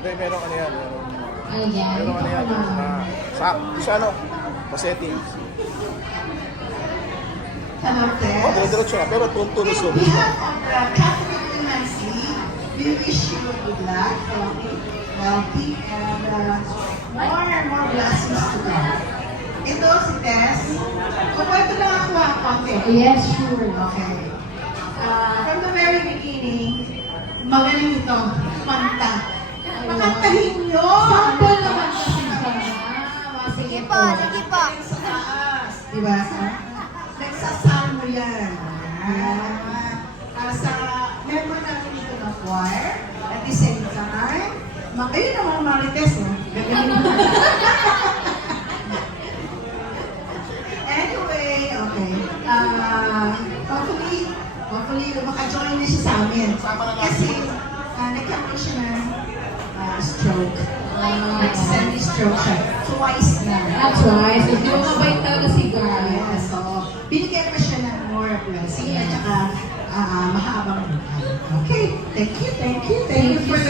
Hindi, merong ano yan. Ayan. Merong ano yan. Sa ano? Sa settings. Canotes. Oh, dire-diretso na. Pero tulos yun. We have Catherine and Nancy. We wish you good luck, healthy, and more blessings to come. Ito si Tess. Kung pwede lang ako ang konti. Yes, sure. Okay. From the very beginning, magaling ito. Kumanta. Pakantahin nyo! Sample naman kasi siya. Sige po. Sige po. Diba? Nagsasalmo yan. Sa member natin dito ng choir, at the same time, ayun naman Marites, no? Gagaling mo. Anyway, okay. Hopefully, maka-join na siya sa amin. Kasi, nagkaroon siya ng stroke. Semi-stroke siya. Twice na. That's right. So, di ba mabait talaga si Gar? Yeah, so, binigyan pa siya ng more blessing at saka mahabang buhay. Okay, thank you for the